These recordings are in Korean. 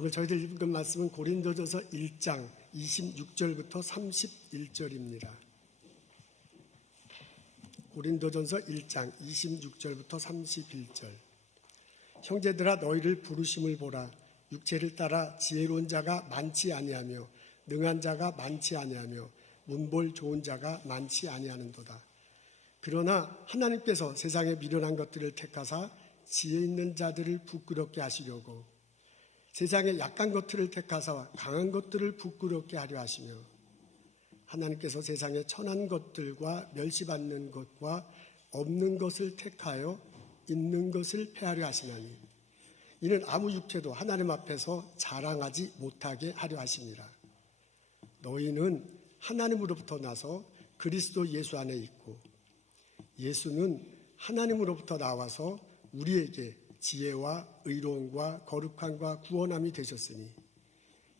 오늘 저희들 읽은 말씀은 고린도전서 1장 26절부터 31절입니다. 고린도전서 1장 26절부터 31절. 형제들아 너희를 부르심을 보라. 육체를 따라 지혜로운 자가 많지 아니하며 능한 자가 많지 아니하며 문볼 좋은 자가 많지 아니하는도다. 그러나 하나님께서 세상에 미련한 것들을 택하사 지혜 있는 자들을 부끄럽게 하시려고 세상에 약한 것들을 택하사 강한 것들을 부끄럽게 하려 하시며 하나님께서 세상에 천한 것들과 멸시받는 것과 없는 것을 택하여 있는 것을 폐하려 하시나니 이는 아무 육체도 하나님 앞에서 자랑하지 못하게 하려 하심이라. 너희는 하나님으로부터 나서 그리스도 예수 안에 있고 예수는 하나님으로부터 나와서 우리에게 지혜와 의로움과 거룩함과 구원함이 되셨으니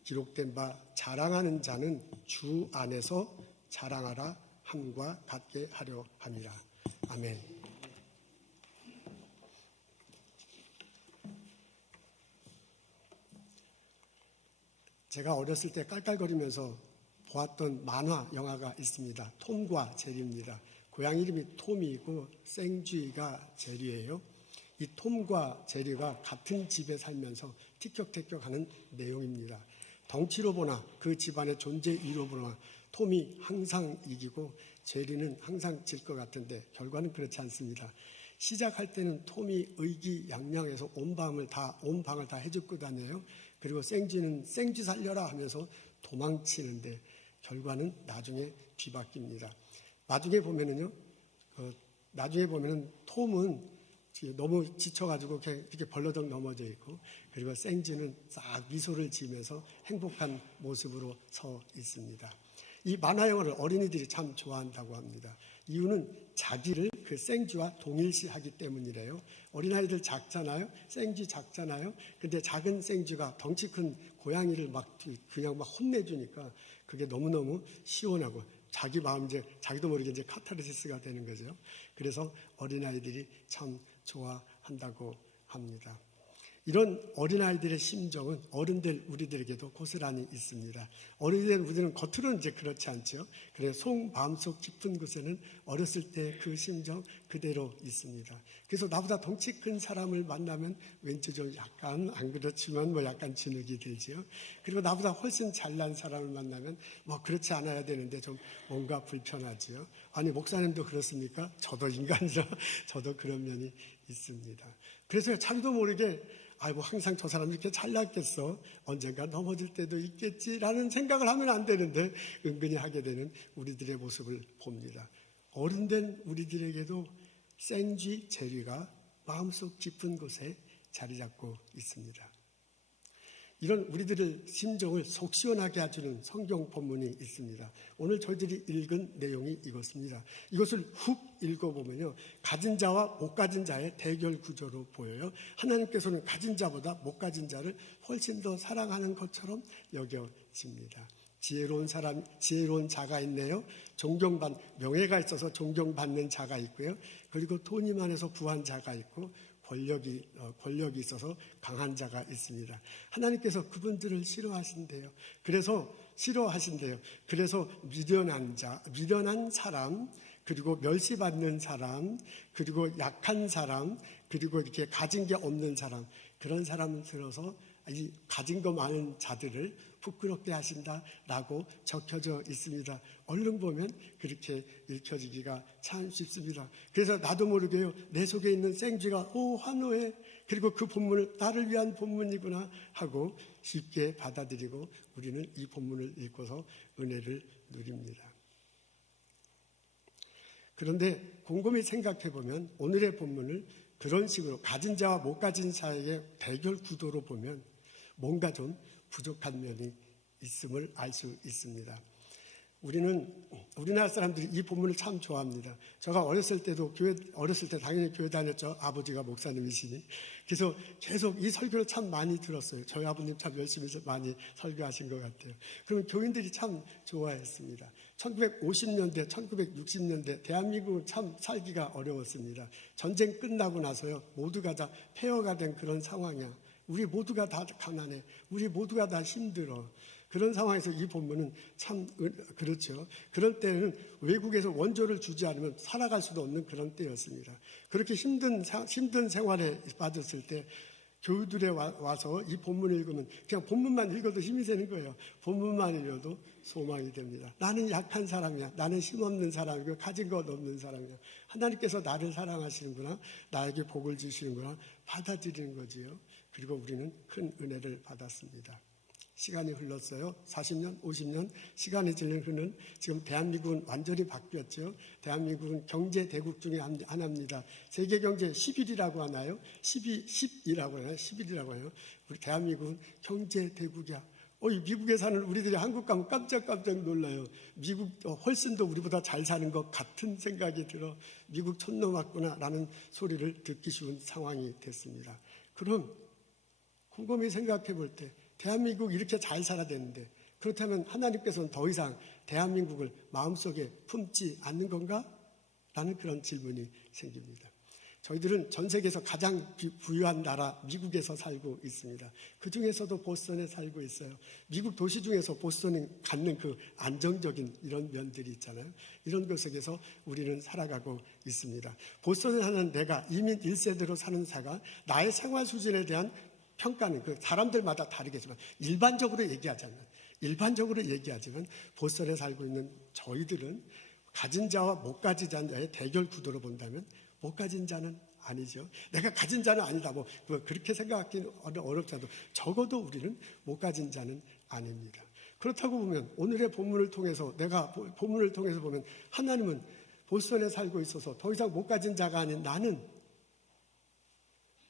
기록된 바 자랑하는 자는 주 안에서 자랑하라 함과 같게 하려 함이라. 아멘. 제가 어렸을 때 깔깔거리면서 보았던 만화 영화가 있습니다. 톰과 제리입니다. 고양이 이름이 톰이고 생쥐가 제리예요. 이 톰과 제리가 같은 집에 살면서 티격태격하는 내용입니다. 덩치로 보나 그 집안의 존재 이유로 보나 톰이 항상 이기고 제리는 항상 질 것 같은데 결과는 그렇지 않습니다. 시작할 때는 톰이 의기양양해서 온 방을 다 해주고 다녀요. 그리고 생쥐는 생쥐 살려라 하면서 도망치는데 결과는 나중에 뒤바뀝니다. 나중에 보면은 톰은 너무 지쳐가지고 이렇게 벌러덩 넘어져 있고 그리고 생쥐는 싹 미소를 지으면서 행복한 모습으로 서 있습니다. 이 만화 영화를 어린이들이 참 좋아한다고 합니다. 이유는 자기를 그 생쥐와 동일시하기 때문이래요. 어린아이들 작잖아요. 생쥐 작잖아요. 근데 작은 생쥐가 덩치 큰 고양이를 그냥 혼내주니까 그게 너무너무 시원하고 자기 마음 자기도 모르게 카타르시스가 되는 거죠. 그래서 어린아이들이 참 좋아한다고 합니다. 이런 어린아이들의 심정은 어른들 우리들에게도 고스란히 있습니다. 어른들 우리는 겉으로는 그렇지 않죠. 그래서 마음속 깊은 곳에는 어렸을 때 그 심정 그대로 있습니다. 그래서 나보다 덩치 큰 사람을 만나면 왠지 좀 약간 안 그렇지만 약간 진흙이 들지요. 그리고 나보다 훨씬 잘난 사람을 만나면 그렇지 않아야 되는데 좀 뭔가 불편하지요. 아니 목사님도 그렇습니까? 저도 인간이라 저도 그런 면이 있습니다. 그래서 자기도 모르게 항상 저 사람이 이렇게 잘났겠어. 언젠가 넘어질 때도 있겠지라는 생각을 하면 안 되는데 은근히 하게 되는 우리들의 모습을 봅니다. 어른된 우리들에게도 생쥐 제리가 마음속 깊은 곳에 자리 잡고 있습니다. 이런 우리들의 심정을 속 시원하게 해주는 성경 본문이 있습니다. 오늘 저희들이 읽은 내용이 이것입니다. 이것을 훅 읽어보면요, 가진 자와 못 가진 자의 대결 구조로 보여요. 하나님께서는 가진 자보다 못 가진 자를 훨씬 더 사랑하는 것처럼 여겨집니다. 지혜로운 자가 있네요. 명예가 있어서 존경받는 자가 있고요. 그리고 돈이 많아서 부한 자가 있고 권력이 있어서 강한 자가 있습니다. 하나님께서 그분들을 싫어하신대요. 그래서 미련한 사람, 그리고 멸시받는 사람, 그리고 약한 사람, 그리고 이렇게 가진 게 없는 사람, 그런 사람을 들어서 이 가진 거 많은 자들을 부끄럽게 하신다라고 적혀져 있습니다. 얼른 보면 그렇게 읽혀지기가 참 쉽습니다. 그래서 나도 모르게요, 내 속에 있는 생쥐가 환호해. 그리고 그 본문을 나를 위한 본문이구나 하고 쉽게 받아들이고 우리는 이 본문을 읽고서 은혜를 누립니다. 그런데 곰곰이 생각해 보면 오늘의 본문을 그런 식으로 가진 자와 못 가진 자에게 대결 구도로 보면 뭔가 좀 부족한 면이 있음을 알 수 있습니다. 우리나라 사람들이 이 본문을 참 좋아합니다. 제가 어렸을 때 당연히 교회 다녔죠. 아버지가 목사님이시니. 그래서 계속 이 설교를 참 많이 들었어요. 저희 아버님 참 열심히 많이 설교하신 것 같아요. 그러면 교인들이 참 좋아했습니다. 1950년대, 1960년대 대한민국은 참 살기가 어려웠습니다. 전쟁 끝나고 나서요, 모두가 다 폐허가 된 그런 상황이야. 우리 모두가 다 가난해. 우리 모두가 다 힘들어. 그런 상황에서 이 본문은 참 그렇죠. 그런 때는 외국에서 원조를 주지 않으면 살아갈 수도 없는 그런 때였습니다. 그렇게 힘든 생활에 빠졌을 때 교우들에 와서 이 본문을 읽으면 그냥 본문만 읽어도 힘이 되는 거예요. 본문만 읽어도 소망이 됩니다. 나는 약한 사람이야. 나는 힘없는 사람이고 가진 것 없는 사람이야. 하나님께서 나를 사랑하시는구나. 나에게 복을 주시는구나. 받아들이는 거지요. 그리고 우리는 큰 은혜를 받았습니다. 시간이 흘렀어요. 40년, 50년 시간이 흐르는 지금 대한민국은 완전히 바뀌었죠. 대한민국은 경제 대국 중에 하나입니다. 세계 경제 10위라고 하나요? 10위라고 하나요? 11위라고 해요. 우리 대한민국은 경제 대국이야. 미국에 사는 우리들이 한국 가면 깜짝깜짝 놀라요. 미국 훨씬 더 우리보다 잘 사는 것 같은 생각이 들어 미국 촌놈 같구나라는 소리를 듣기 쉬운 상황이 됐습니다. 그럼 곰곰이 생각해 볼 때 대한민국 이렇게 잘 살아야 되는데 그렇다면 하나님께서는 더 이상 대한민국을 마음속에 품지 않는 건가? 라는 그런 질문이 생깁니다. 저희들은 전 세계에서 가장 부유한 나라 미국에서 살고 있습니다. 그 중에서도 보스턴에 살고 있어요. 미국 도시 중에서 보스턴이 갖는 그 안정적인 이런 면들이 있잖아요. 이런 곳에서 우리는 살아가고 있습니다. 보스턴에 사는 내가 이민 1세대로 사는 자가 나의 생활 수준에 대한 평가는 그 사람들마다 다르겠지만 일반적으로 얘기하자면 보스턴에 살고 있는 저희들은 가진 자와 못 가진 자의 대결 구도로 본다면 못 가진 자는 아니죠. 내가 가진 자는 아니다. 그렇게 생각하기는 어렵지도 적어도 우리는 못 가진 자는 아닙니다. 그렇다고 보면 오늘의 본문을 통해서 보면 하나님은 보스턴에 살고 있어서 더 이상 못 가진 자가 아닌 나는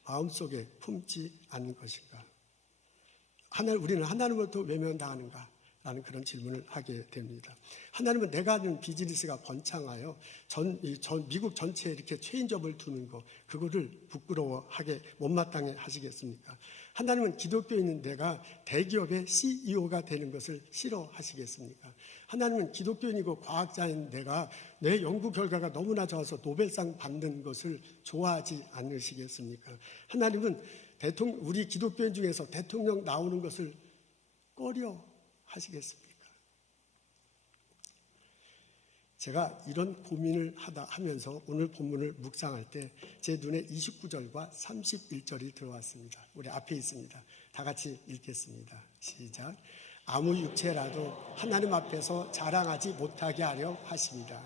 마음속에 품지 않는 것인가? 우리는 하나님으로부터 외면당하는가? 라는 그런 질문을 하게 됩니다. 하나님은 내가 하는 비즈니스가 번창하여 미국 전체에 이렇게 체인점을 두는 거, 그거를 부끄러워하게 못마땅해 하시겠습니까? 하나님은 기독교인인 내가 대기업의 CEO가 되는 것을 싫어하시겠습니까? 하나님은 기독교인이고 과학자인 내가 내 연구 결과가 너무나 좋아서 노벨상 받는 것을 좋아하지 않으시겠습니까? 하나님은 우리 기독교인 중에서 대통령 나오는 것을 꺼려 하시겠습니까? 제가 이런 고민을 하면서 오늘 본문을 묵상할 때 제 눈에 29절과 31절이 들어왔습니다. 우리 앞에 있습니다. 다 같이 읽겠습니다. 시작. 아무 육체라도 하나님 앞에서 자랑하지 못하게 하려 하십니다.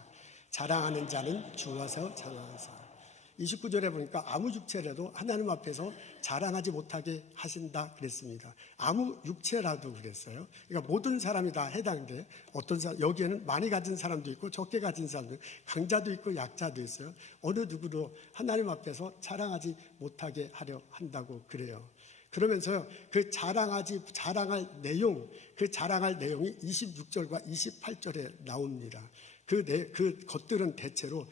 자랑하는 자는 주와서 자랑하사. 29절에 보니까 아무 육체라도 하나님 앞에서 자랑하지 못하게 하신다 그랬습니다. 아무 육체라도 그랬어요. 그러니까 모든 사람이 다 해당돼. 어떤 사람, 여기에는 많이 가진 사람도 있고 적게 가진 사람도 있고 강자도 있고 약자도 있어요. 어느 누구도 하나님 앞에서 자랑하지 못하게 하려 한다고 그래요. 그러면서요, 자랑할 내용이 26절과 28절에 나옵니다. 그 것들은 대체로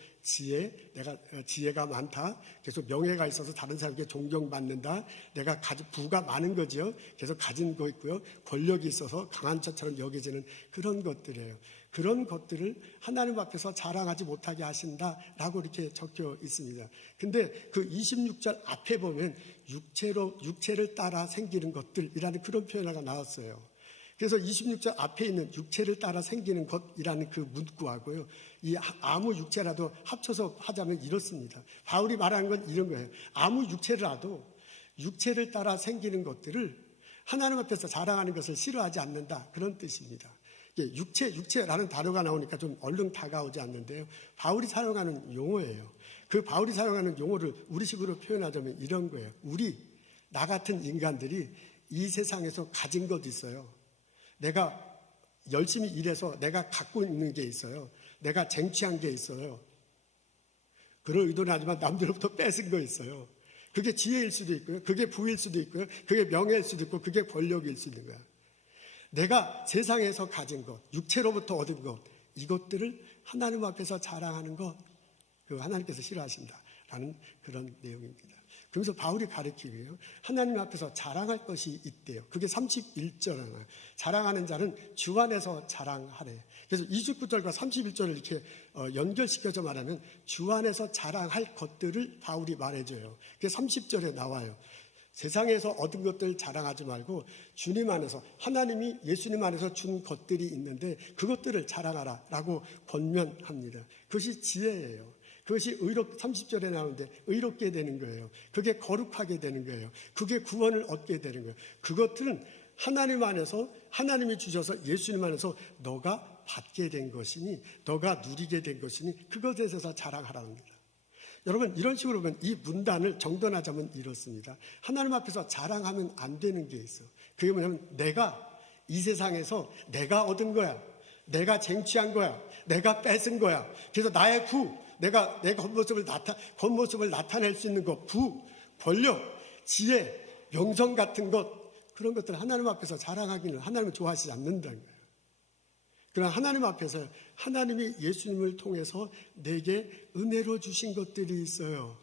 지혜가 많다. 계속 명예가 있어서 다른 사람에게 존경받는다. 내가 부가 많은 거죠. 계속 가진 거 있고요. 권력이 있어서 강한 자처럼 여겨지는 그런 것들이에요. 그런 것들을 하나님 앞에서 자랑하지 못하게 하신다라고 이렇게 적혀 있습니다. 근데 그 26절 앞에 보면 육체를 따라 생기는 것들이라는 그런 표현이 나왔어요. 그래서 26절 앞에 있는 육체를 따라 생기는 것이라는 그 문구하고요. 이 아무 육체라도 합쳐서 하자면 이렇습니다. 바울이 말하는 건 이런 거예요. 아무 육체라도 육체를 따라 생기는 것들을 하나님 앞에서 자랑하는 것을 싫어하지 않는다. 그런 뜻입니다. 육체라는 단어가 나오니까 좀 얼른 다가오지 않는데요. 바울이 사용하는 용어예요. 그 바울이 사용하는 용어를 우리식으로 표현하자면 이런 거예요. 나 같은 인간들이 이 세상에서 가진 것도 있어요. 내가 열심히 일해서 내가 갖고 있는 게 있어요. 내가 쟁취한 게 있어요. 그럴 의도는 하지만 남들로부터 뺏은 거 있어요. 그게 지혜일 수도 있고요. 그게 부일 수도 있고요. 그게 명예일 수도 있고 그게 권력일 수도 있는 거야. 내가 세상에서 가진 것, 육체로부터 얻은 것, 이것들을 하나님 앞에서 자랑하는 것, 하나님께서 싫어하신다라는 그런 내용입니다. 그러면서 바울이 가르치고요. 하나님 앞에서 자랑할 것이 있대요. 그게 31절에 자랑하는 자는 주 안에서 자랑하래. 그래서 29절과 31절을 이렇게 연결시켜서 말하면 주 안에서 자랑할 것들을 바울이 말해줘요. 그게 30절에 나와요. 세상에서 얻은 것들 자랑하지 말고 주님 안에서, 하나님이 예수님 안에서 준 것들이 있는데 그것들을 자랑하라 라고 권면합니다. 그것이 지혜예요. 그것이 30절에 나오는데 의롭게 되는 거예요. 그게 거룩하게 되는 거예요. 그게 구원을 얻게 되는 거예요. 그것들은 하나님 안에서, 하나님이 주셔서 예수님 안에서 너가 받게 된 것이니, 너가 누리게 된 것이니 그것에 대해서 자랑하라는 겁니다. 여러분, 이런 식으로 보면 이 문단을 정돈하자면 이렇습니다. 하나님 앞에서 자랑하면 안 되는 게 있어. 그게 뭐냐면 내가 이 세상에서 내가 얻은 거야, 내가 쟁취한 거야, 내가 뺏은 거야. 그래서 나의 내가 내 겉모습을 나타낼 수 있는 것, 권력, 지혜, 명성 같은 것, 그런 것들 하나님 앞에서 자랑하기는 하나님은 좋아하시지 않는다는 거예요. 그러나 하나님 앞에서 하나님이 예수님을 통해서 내게 은혜로 주신 것들이 있어요.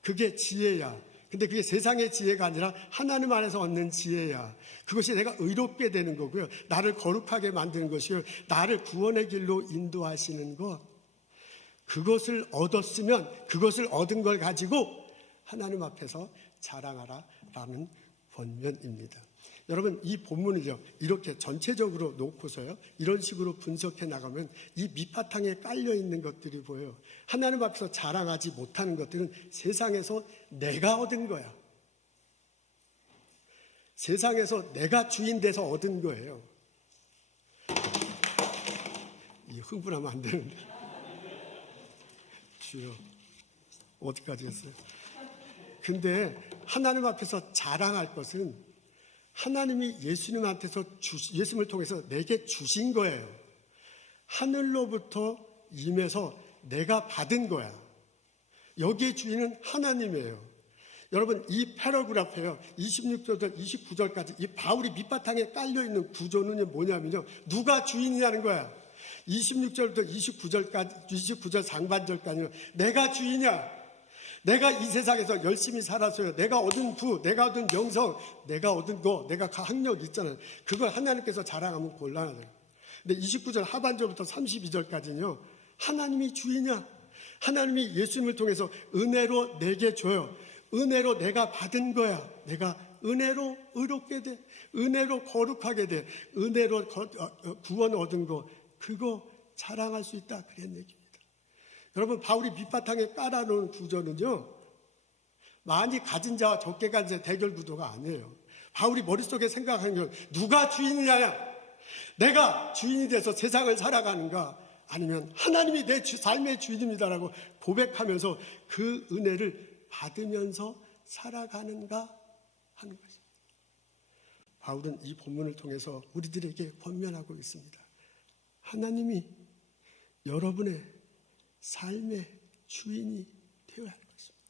그게 지혜야. 근데 그게 세상의 지혜가 아니라 하나님 안에서 얻는 지혜야. 그것이 내가 의롭게 되는 거고요. 나를 거룩하게 만드는 것이요. 나를 구원의 길로 인도하시는 것. 그것을 얻었으면 그것을 얻은 걸 가지고 하나님 앞에서 자랑하라라는 권면입니다. 여러분, 이 본문을요, 이렇게 전체적으로 놓고서요, 이런 식으로 분석해 나가면 이 밑바탕에 깔려 있는 것들이 보여요. 하나님 앞에서 자랑하지 못하는 것들은 세상에서 내가 얻은 거야. 세상에서 내가 주인 돼서 얻은 거예요. 이 흥분하면 안 되는데. 주여, 어디까지 했어요? 근데 하나님 앞에서 자랑할 것은 하나님이 예수님을 통해서 내게 주신 거예요. 하늘로부터 임해서 내가 받은 거야. 여기에 주인은 하나님이에요. 여러분, 이 패러그래프에요, 26절부터 29절까지 이 바울이 밑바탕에 깔려있는 구조는 뭐냐면요, 누가 주인이냐는 거야. 26절부터 29절 상반절까지는 내가 주인이야. 내가 이 세상에서 열심히 살았어요. 내가 얻은 내가 얻은 명성, 내가 얻은 거, 내가 학력 있잖아요. 그걸 하나님께서 자랑하면 곤란하잖아요. 근데 29절 하반절부터 32절까지는요, 하나님이 주인이야. 하나님이 예수님을 통해서 은혜로 내게 줘요. 은혜로 내가 받은 거야. 내가 은혜로 의롭게 돼. 은혜로 거룩하게 돼. 은혜로 구원 얻은 거, 그거 자랑할 수 있다. 그런 얘기입니다. 여러분, 바울이 밑바탕에 깔아놓은 구조는요, 많이 가진 자와 적게 가진 자의 대결 구도가 아니에요. 바울이 머릿속에 생각하는 건 누가 주인이냐, 내가 주인이 돼서 세상을 살아가는가, 아니면 하나님이 내 삶의 주인입니다라고 고백하면서 그 은혜를 받으면서 살아가는가 하는 것입니다. 바울은 이 본문을 통해서 우리들에게 권면하고 있습니다. 하나님이 여러분의 삶의 주인이 되어야 할 것입니다.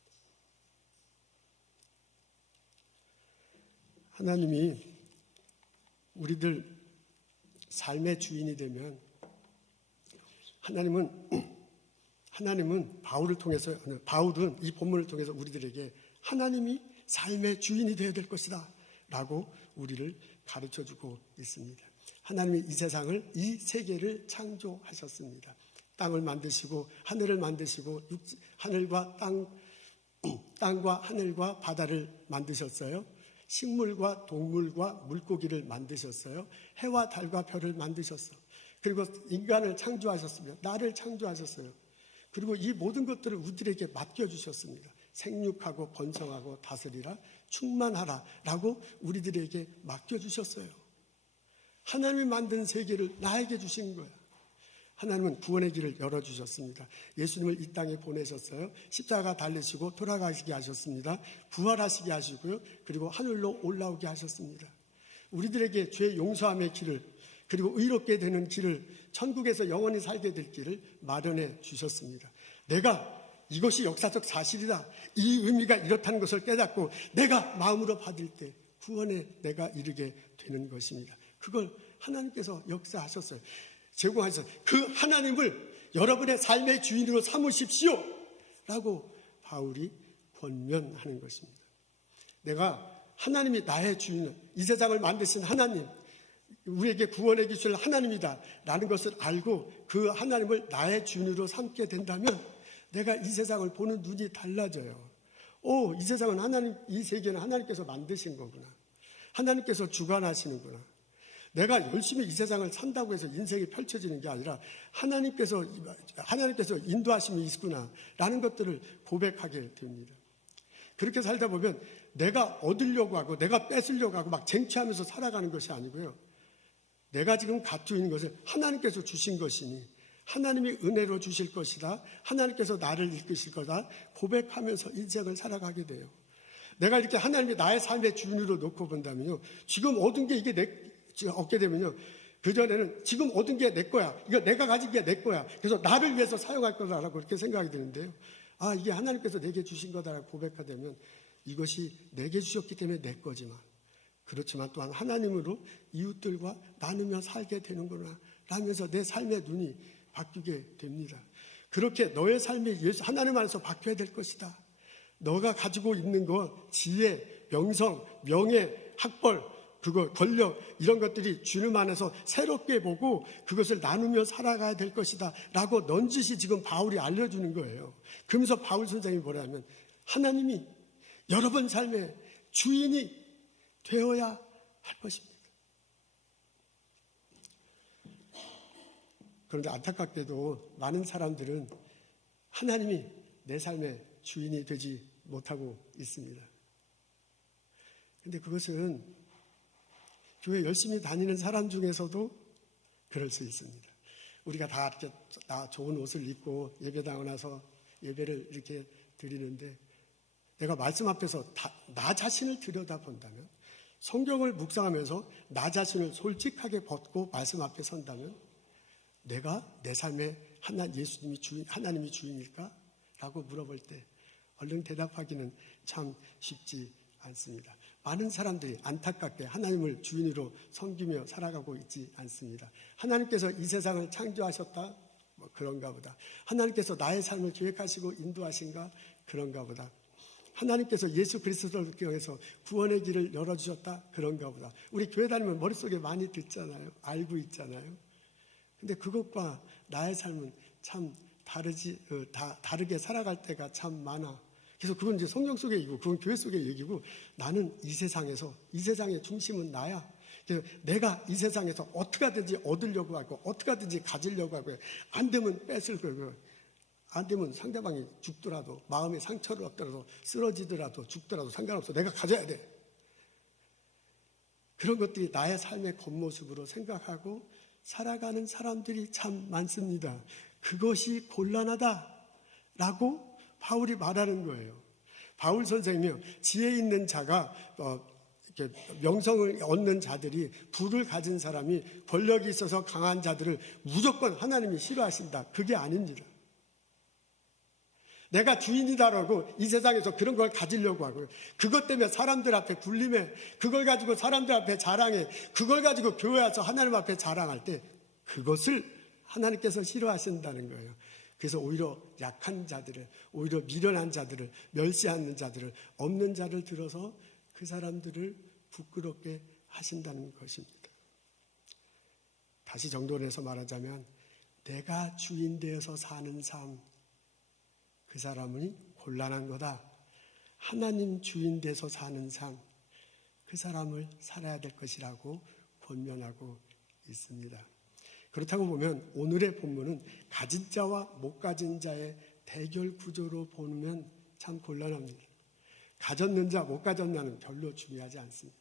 하나님이 우리들 삶의 주인이 되면 하나님은 바울은 이 본문을 통해서 우리들에게 하나님이 삶의 주인이 되어야 될 것이다 라고 우리를 가르쳐주고 있습니다. 하나님이 이 세상을, 이 세계를 창조하셨습니다. 땅을 만드시고 하늘을 만드시고 하늘과 땅과 하늘과 바다를 만드셨어요. 식물과 동물과 물고기를 만드셨어요. 해와 달과 별을 만드셨어. 그리고 인간을 창조하셨습니다. 나를 창조하셨어요. 그리고 이 모든 것들을 우리들에게 맡겨주셨습니다. 생육하고 번성하고 다스리라, 충만하라 라고 우리들에게 맡겨주셨어요. 하나님이 만든 세계를 나에게 주신 거야. 하나님은 구원의 길을 열어주셨습니다. 예수님을 이 땅에 보내셨어요. 십자가 달리시고 돌아가시게 하셨습니다. 부활하시게 하시고요. 그리고 하늘로 올라오게 하셨습니다. 우리들에게 죄 용서함의 길을, 그리고 의롭게 되는 길을, 천국에서 영원히 살게 될 길을 마련해 주셨습니다. 내가 이것이 역사적 사실이다, 이 의미가 이렇다는 것을 깨닫고 내가 마음으로 받을 때 구원에 내가 이르게 되는 것입니다. 그걸 하나님께서 역사하셨어요. 제공하셨어요. 그 하나님을 여러분의 삶의 주인으로 삼으십시오 라고 바울이 권면하는 것입니다. 내가 하나님이 나의 주인, 이 세상을 만드신 하나님, 우리에게 구원의 기술 하나님이다 라는 것을 알고 그 하나님을 나의 주인으로 삼게 된다면 내가 이 세상을 보는 눈이 달라져요. 이 세상은 이 세계는 하나님께서 만드신 거구나. 하나님께서 주관하시는구나. 내가 열심히 이 세상을 산다고 해서 인생이 펼쳐지는 게 아니라 하나님께서 인도하심이 있구나 라는 것들을 고백하게 됩니다. 그렇게 살다 보면 내가 얻으려고 하고 내가 뺏으려고 하고 막 쟁취하면서 살아가는 것이 아니고요. 내가 지금 가지고 있는 것을 하나님께서 주신 것이니 하나님이 은혜로 주실 것이다. 하나님께서 나를 이끄실 거다. 고백하면서 인생을 살아가게 돼요. 내가 이렇게 하나님이 나의 삶의 주인으로 놓고 본다면요. 지금 얻은 게 얻게 되면요. 그전에는 지금 얻은 게 내 거야. 이거 내가 가진 게 내 거야. 그래서 나를 위해서 사용할 거다라고 그렇게 생각이 드는데요. 이게 하나님께서 내게 주신 거다라고 고백하다면 이것이 내게 주셨기 때문에 내 거지만 그렇지만 또한 하나님으로 이웃들과 나누며 살게 되는구나 라면서 내 삶의 눈이 바뀌게 됩니다. 그렇게 너의 삶이 하나님 안에서 바뀌어야 될 것이다. 너가 가지고 있는 것, 지혜, 명성, 명예, 학벌, 권력 이런 것들이 주님 안에서 새롭게 보고 그것을 나누며 살아가야 될 것이다 라고 넌지시 지금 바울이 알려주는 거예요. 그러면서 바울 선생님이 뭐라면 하나님이 여러분 삶의 주인이 되어야 할 것입니다. 그런데 안타깝게도 많은 사람들은 하나님이 내 삶의 주인이 되지 못하고 있습니다. 그런데 그것은 교회 열심히 다니는 사람 중에서도 그럴 수 있습니다. 우리가 다 이렇게 좋은 옷을 입고 예배당에 나서 예배를 이렇게 드리는데 내가 말씀 앞에서 나 자신을 들여다본다면 성경을 묵상하면서 나 자신을 솔직하게 벗고 말씀 앞에 선다면 내가 내 삶에 하나님이 주인일까? 라고 물어볼 때 얼른 대답하기는 참 쉽지 않습니다. 많은 사람들이 안타깝게 하나님을 주인으로 섬기며 살아가고 있지 않습니다. 하나님께서 이 세상을 창조하셨다? 그런가 보다. 하나님께서 나의 삶을 계획하시고 인도하신가? 그런가 보다. 하나님께서 예수 그리스도를 통해서 구원의 길을 열어주셨다? 그런가 보다. 우리 교회 다니면 머릿속에 많이 듣잖아요. 알고 있잖아요. 근데 그것과 나의 삶은 참 다르게 살아갈 때가 참 많아. 그래서 그건 이제 성경 속의 얘기고, 그건 교회 속의 얘기고, 나는 이 세상의 중심은 나야. 그래서 내가 이 세상에서 어떻게 하든지 얻으려고 하고, 어떻게 하든지 가지려고 하고, 안 되면 뺏을 거고, 안 되면 상대방이 죽더라도, 마음에 상처를 얻더라도, 쓰러지더라도, 죽더라도 상관없어. 내가 가져야 돼. 그런 것들이 나의 삶의 겉모습으로 생각하고 살아가는 사람들이 참 많습니다. 그것이 곤란하다라고 바울이 말하는 거예요. 바울 선생님이요, 지혜 있는 자가 이렇게 명성을 얻는 자들이, 부를 가진 사람이, 권력이 있어서 강한 자들을 무조건 하나님이 싫어하신다. 그게 아닙니다. 내가 주인이다라고 이 세상에서 그런 걸 가지려고 하고요. 그것 때문에 사람들 앞에 굴림해, 그걸 가지고 사람들 앞에 자랑해, 그걸 가지고 교회 와서 하나님 앞에 자랑할 때 그것을 하나님께서 싫어하신다는 거예요. 그래서 오히려 약한 자들을, 오히려 미련한 자들을, 멸시하는 자들을, 없는 자를 들어서 그 사람들을 부끄럽게 하신다는 것입니다. 다시 정돈해서 말하자면 내가 주인 되어서 사는 삶, 그 사람은 곤란한 거다. 하나님 주인 돼서 사는 삶, 그 사람을 살아야 될 것이라고 권면하고 있습니다. 그렇다고 보면 오늘의 본문은 가진 자와 못 가진 자의 대결 구조로 보면 참 곤란합니다. 가졌는 자, 못 가졌냐는 별로 중요하지 않습니다.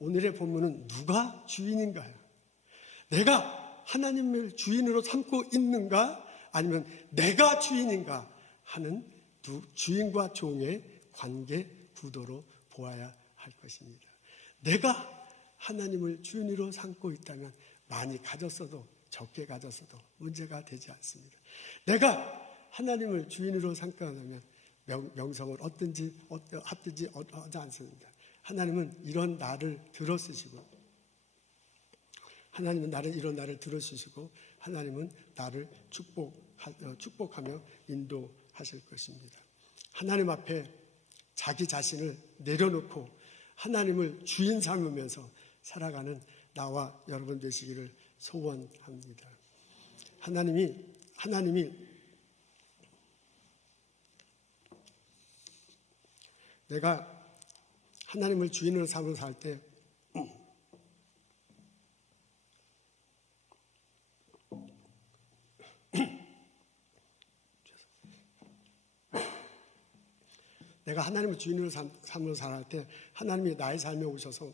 오늘의 본문은 누가 주인인가요? 내가 하나님을 주인으로 삼고 있는가? 아니면 내가 주인인가? 하는 주인과 종의 관계 구도로 보아야 할 것입니다. 내가 하나님을 주인으로 삼고 있다면 많이 가졌어도 적게 가졌어도 문제가 되지 않습니다. 내가 하나님을 주인으로 삼고 있다면 명성을 얻든지 하지 않습니다. 하나님은 이런 나를 들어쓰시고, 하나님은 이런 나를 들어주시고, 하나님은 나를 축복하며 인도하실 것입니다. 하나님 앞에 자기 자신을 내려놓고 하나님을 주인 삼으면서 살아가는 나와 여러분 되시기를 소원합니다. 하나님이 내가 하나님을 주인으로 삼으로 살 때 내가 하나님을 주인으로 삼으로 살아갈 때 하나님이 나의 삶에 오셔서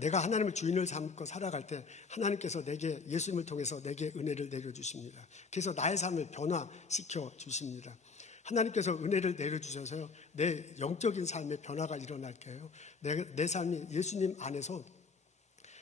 내가 하나님을 주인을 삼고 살아갈 때 하나님께서 내게 예수님을 통해서 내게 은혜를 내려주십니다. 그래서 나의 삶을 변화시켜 주십니다. 하나님께서 은혜를 내려주셔서요, 내 영적인 삶의 변화가 일어날 거예요. 내 삶이 예수님 안에서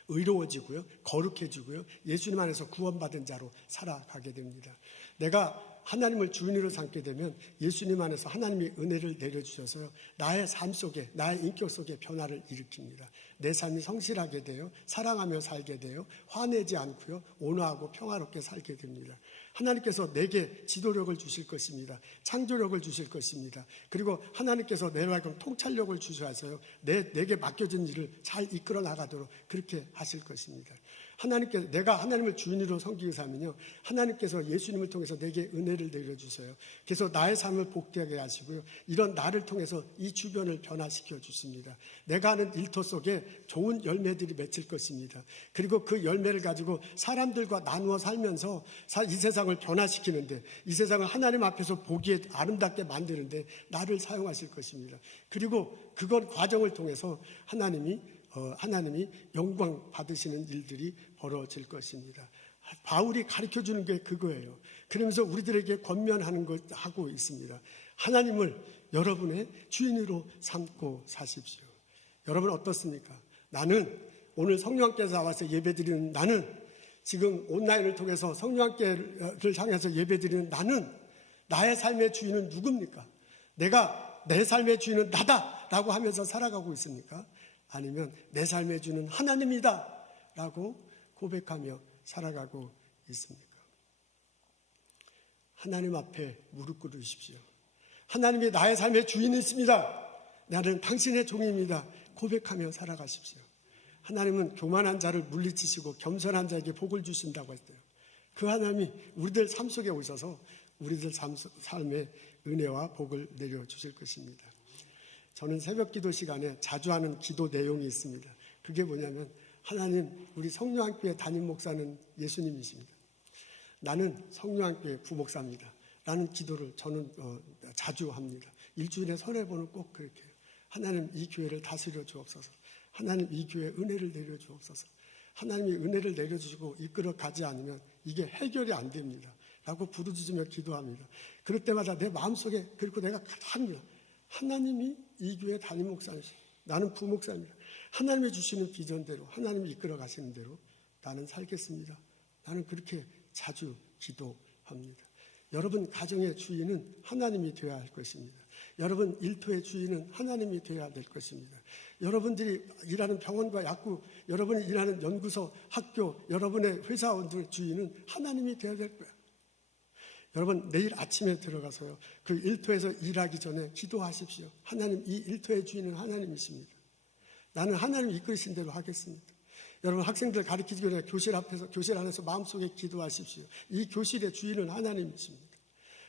의로워지고요, 거룩해지고요, 예수님 안에서 구원받은 자로 살아가게 됩니다. 내가 하나님을 주인으로 삼게 되면 예수님 안에서 하나님이 은혜를 내려주셔서요, 나의 삶 속에, 나의 인격 속에 변화를 일으킵니다. 내 삶이 성실하게 돼요, 사랑하며 살게 돼요, 화내지 않고요, 온화하고 평화롭게 살게 됩니다. 하나님께서 내게 지도력을 주실 것입니다. 창조력을 주실 것입니다. 그리고 하나님께서 내로 하여금 통찰력을 주셔서요, 내게 맡겨진 일을 잘 이끌어 나가도록 그렇게 하실 것입니다. 내가 하나님을 주인으로 섬기기 위해서는요, 하나님께서 예수님을 통해서 내게 은혜를 내려주세요. 그래서 나의 삶을 복되게 하시고요, 이런 나를 통해서 이 주변을 변화시켜 주십니다. 내가 하는 일터 속에 좋은 열매들이 맺힐 것입니다. 그리고 그 열매를 가지고 사람들과 나누어 살면서 이 세상을 변화시키는데, 이 세상을 하나님 앞에서 보기에 아름답게 만드는데 나를 사용하실 것입니다. 그리고 그건 과정을 통해서 하나님이 영광 받으시는 일들이 벌어질 것입니다. 바울이 가르쳐주는 게 그거예요. 그러면서 우리들에게 권면하는 것 하고 있습니다. 하나님을 여러분의 주인으로 삼고 사십시오. 여러분 어떻습니까? 나는 오늘 성령께서 나와서 예배드리는 나는, 지금 온라인을 통해서 성령께를 향해서 예배드리는 나는, 나의 삶의 주인은 누굽니까? 내가 내 삶의 주인은 나다라고 하면서 살아가고 있습니까? 아니면 내 삶의 주는 하나님이다 라고 고백하며 살아가고 있습니까? 하나님 앞에 무릎 꿇으십시오. 하나님이 나의 삶의 주인이십니다. 나는 당신의 종입니다. 고백하며 살아가십시오. 하나님은 교만한 자를 물리치시고 겸손한 자에게 복을 주신다고 했어요. 그 하나님이 우리들 삶 속에 오셔서 우리들 삶의 은혜와 복을 내려주실 것입니다. 저는 새벽 기도 시간에 자주 하는 기도 내용이 있습니다. 그게 뭐냐면, 하나님, 우리 성령교회 담임 목사는 예수님이십니다. 나는 성령교회 부목사입니다. 라는 기도를 저는 자주 합니다. 일주일에 서너 번은 꼭 그렇게 해요. 하나님, 이 교회를 다스려 주옵소서. 하나님, 이 교회에 은혜를 내려 주옵소서. 하나님이 은혜를 내려주시고 이끌어 가지 않으면 이게 해결이 안 됩니다. 라고 부르짖으며 기도합니다. 그럴 때마다 내 마음속에, 그리고 내가 합니다. 하나님이 이 교회 담임 목사이시고 나는 부목사입니다. 하나님이 주시는 비전대로, 하나님이 이끌어 가시는 대로 나는 살겠습니다. 나는 그렇게 자주 기도합니다. 여러분 가정의 주인은 하나님이 되어야 할 것입니다. 여러분 일터의 주인은 하나님이 되어야 될 것입니다. 여러분들이 일하는 병원과 약국, 여러분이 일하는 연구소, 학교, 여러분의 회사원들의 주인은 하나님이 되어야 될 거예요. 여러분 내일 아침에 들어가서요, 그 일터에서 일하기 전에 기도하십시오. 하나님, 이 일터의 주인은 하나님이십니다. 나는 하나님 이끌으신 대로 하겠습니다. 여러분 학생들 가르치기 전에 교실 안에서 마음속에 기도하십시오. 이 교실의 주인은 하나님이십니다.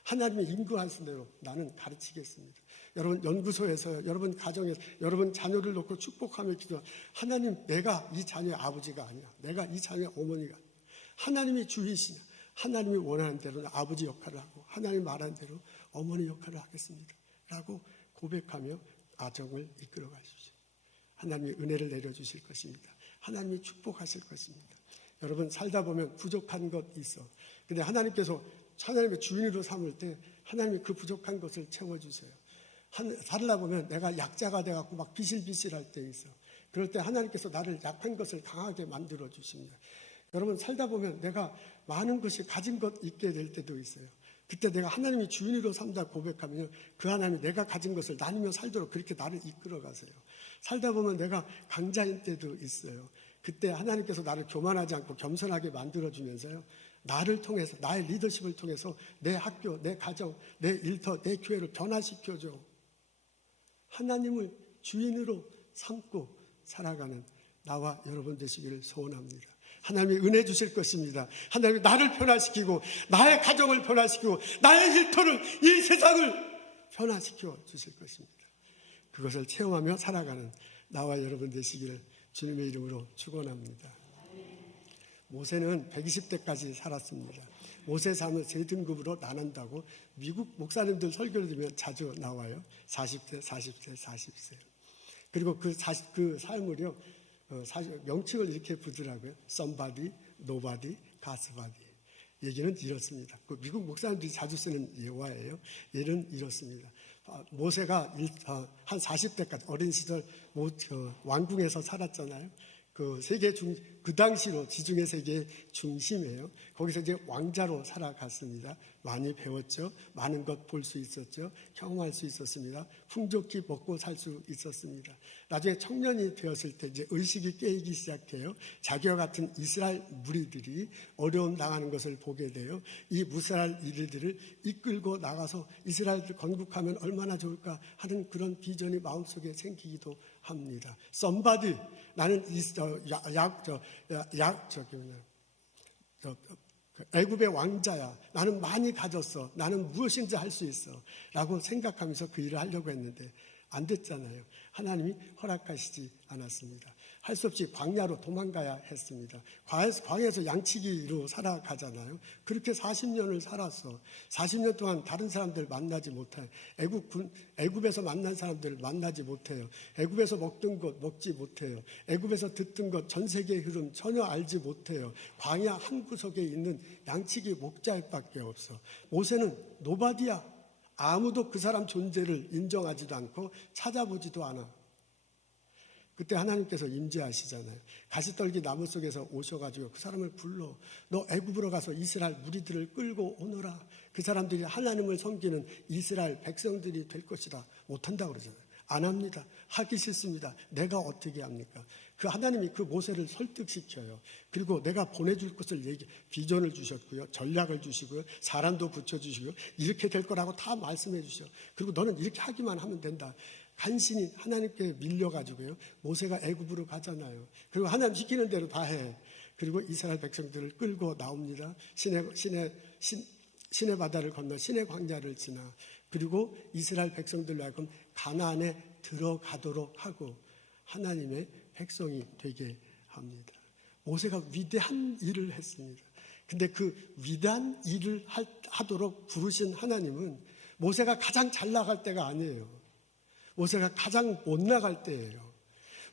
하나님이 인도하신 대로 나는 가르치겠습니다. 여러분 연구소에서요, 여러분 가정에서 여러분 자녀를 놓고 축복하며 기도하, 하나님, 내가 이 자녀의 아버지가 아니야. 내가 이 자녀의 어머니가 아니야. 하나님이 주이시냐. 하나님이 원하는 대로 아버지 역할을 하고 하나님 말하는 대로 어머니 역할을 하겠습니다. 라고 고백하며 가정을 이끌어 가십시오. 하나님이 은혜를 내려주실 것입니다. 하나님이 축복하실 것입니다. 여러분 살다 보면 부족한 것 있어. 근데 하나님께서 하나님의 주인으로 삼을 때 하나님이 그 부족한 것을 채워주세요. 살다 보면 내가 약자가 돼갖고 막 비실비실할 때 있어. 그럴 때 하나님께서 나를 약한 것을 강하게 만들어 주십니다. 여러분 살다 보면 내가 많은 것이 가진 것 있게 될 때도 있어요. 그때 내가 하나님이 주인으로 삼다 고백하면 그 하나님이 내가 가진 것을 나누며 살도록 그렇게 나를 이끌어 가세요. 살다 보면 내가 강자인 때도 있어요. 그때 하나님께서 나를 교만하지 않고 겸손하게 만들어주면서요, 나를 통해서, 나의 리더십을 통해서 내 학교, 내 가정, 내 일터, 내 교회를 변화시켜줘. 하나님을 주인으로 삼고 살아가는 나와 여러분 되시기를 소원합니다. 하나님이 은혜 주실 것입니다. 하나님이 나를 변화시키고 나의 가정을 변화시키고 나의 일터를, 이 세상을 변화시켜 주실 것입니다. 그것을 체험하며 살아가는 나와 여러분 되시기를 주님의 이름으로 축원합니다. 모세는 120대까지 살았습니다. 모세 삶을 세 등급으로 나눈다고 미국 목사님들 설교를 들으면 자주 나와요. 40세, 40세, 40세. 그리고 그 삶을요, 명칭을 이렇게 부르더라고요. Somebody, Nobody, God's 얘기는 이렇습니다. 그 미국 목사님들이 자주 쓰는 예화예요. 예는 이렇습니다. 모세가 한 40대까지 어린 시절 왕궁에서 살았잖아요. 그 당시로 지중해 세계의 중심이에요. 거기서 이제 왕자로 살아갔습니다. 많이 배웠죠. 많은 것 볼 수 있었죠. 경험할 수 있었습니다. 풍족히 먹고 살 수 있었습니다. 나중에 청년이 되었을 때 이제 의식이 깨이기 시작해요. 자기와 같은 이스라엘 무리들이 어려움 당하는 것을 보게 돼요. 이 이스라엘 무리들을 이끌고 나가서 이스라엘을 건국하면 얼마나 좋을까 하는 그런 비전이 마음속에 생기기도 합니다. Somebody, 나는 애굽의 왕자야. 나는 많이 가졌어. 나는 무엇인지 할 수 있어. 라고 생각하면서 그 일을 하려고 했는데 안 됐잖아요. 하나님이 허락하시지 않았습니다. 할 수 없이 광야로 도망가야 했습니다. 광야에서 양치기로 살아가잖아요. 그렇게 40년을 살았어. 40년 동안 다른 사람들 만나지 못해요. 애굽에서 만난 사람들을 만나지 못해요. 애굽에서 먹던 것 먹지 못해요. 애굽에서 듣던 것 전 세계의 흐름 전혀 알지 못해요. 광야 한 구석에 있는 양치기 목자밖에 없어. 모세는 노바디야. 아무도 그 사람 존재를 인정하지도 않고 찾아보지도 않아. 그때 하나님께서 임재하시잖아요. 가시떨기 나무 속에서 오셔가지고 그 사람을 불러. 너 애굽으로 가서 이스라엘 무리들을 끌고 오너라. 그 사람들이 하나님을 섬기는 이스라엘 백성들이 될 것이다. 못한다고 그러잖아요. 안 합니다. 하기 싫습니다. 내가 어떻게 합니까? 그 하나님이 그 모세를 설득시켜요. 그리고 내가 보내줄 것을 비전을 주셨고요. 전략을 주시고요. 사람도 붙여주시고요. 이렇게 될 거라고 다 말씀해 주셔. 그리고 너는 이렇게 하기만 하면 된다. 간신히 하나님께 밀려가지고요. 모세가 애굽으로 가잖아요. 그리고 하나님 시키는 대로 다 해. 그리고 이스라엘 백성들을 끌고 나옵니다. 시내 바다를 건너 시내 광야를 지나. 그리고 이스라엘 백성들로 하여금 가나안에 들어가도록 하고 하나님의 백성이 되게 합니다. 모세가 위대한 일을 했습니다. 근데 그 위대한 일을 하도록 부르신 하나님은 모세가 가장 잘 나갈 때가 아니에요. 모세가 가장 못 나갈 때예요.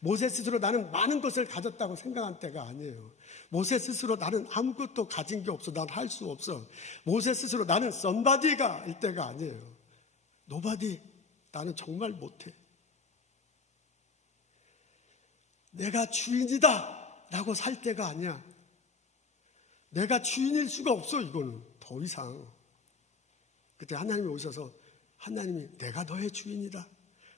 모세 스스로 나는 많은 것을 가졌다고 생각한 때가 아니에요. 모세 스스로 나는 아무것도 가진 게 없어. 난 할 수 없어. 모세 스스로 나는 somebody가 일 때가 아니에요. nobody, 나는 정말 못해. 내가 주인이다 라고 살 때가 아니야. 내가 주인일 수가 없어. 이거는 더 이상. 그때 하나님이 오셔서 하나님이 내가 너의 주인이다.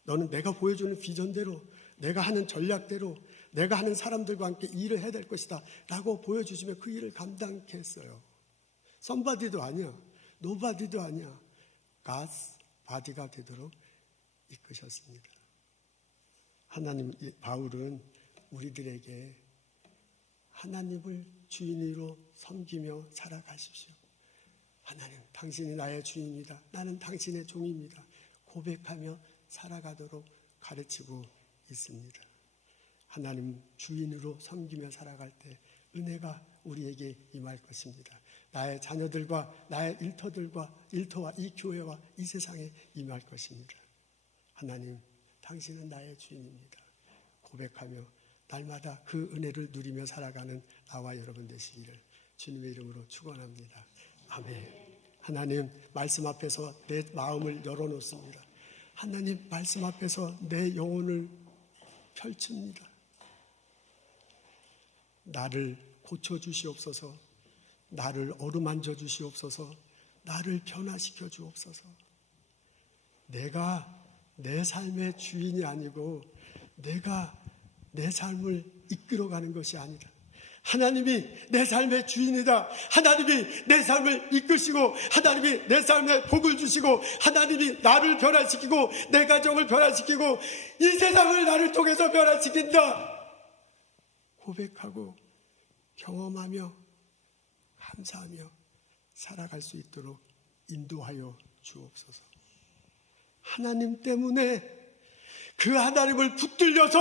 너는 내가 보여주는 비전대로, 내가 하는 전략대로, 내가 하는 사람들과 함께 일을 해야 될 것이다 라고 보여주시면 그 일을 감당케 했어요. somebody도 아니야. nobody도 아니야. God's body가 되도록 이끄셨습니다. 하나님, 바울은 우리들에게 하나님을 주인으로 섬기며 살아가십시오. 하나님, 당신이 나의 주인입니다. 나는 당신의 종입니다. 고백하며 살아가도록 가르치고 있습니다. 하나님 주인으로 섬기며 살아갈 때 은혜가 우리에게 임할 것입니다. 나의 자녀들과 나의 일터와 이 교회와 이 세상에 임할 것입니다. 하나님, 당신은 나의 주인입니다. 고백하며 날마다 그 은혜를 누리며 살아가는 나와 여러분 되시기를 주님의 이름으로 축원합니다. 아멘. 하나님, 말씀 앞에서 내 마음을 열어놓습니다. 하나님, 말씀 앞에서 내 영혼을 펼칩니다. 나를 고쳐주시옵소서. 나를 어루만져 주시옵소서. 나를 변화시켜 주옵소서. 내가 내 삶의 주인이 아니고 내가 내 삶을 이끌어가는 것이 아니라 하나님이 내 삶의 주인이다. 하나님이 내 삶을 이끄시고 하나님이 내 삶에 복을 주시고 하나님이 나를 변화시키고 내 가정을 변화시키고 이 세상을 나를 통해서 변화시킨다. 고백하고 경험하며 감사하며 살아갈 수 있도록 인도하여 주옵소서. 하나님 때문에 그 하나님을 붙들려서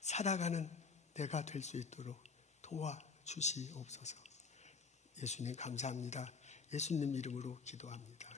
살아가는 내가 될 수 있도록 도와주시옵소서. 예수님 감사합니다. 예수님 이름으로 기도합니다.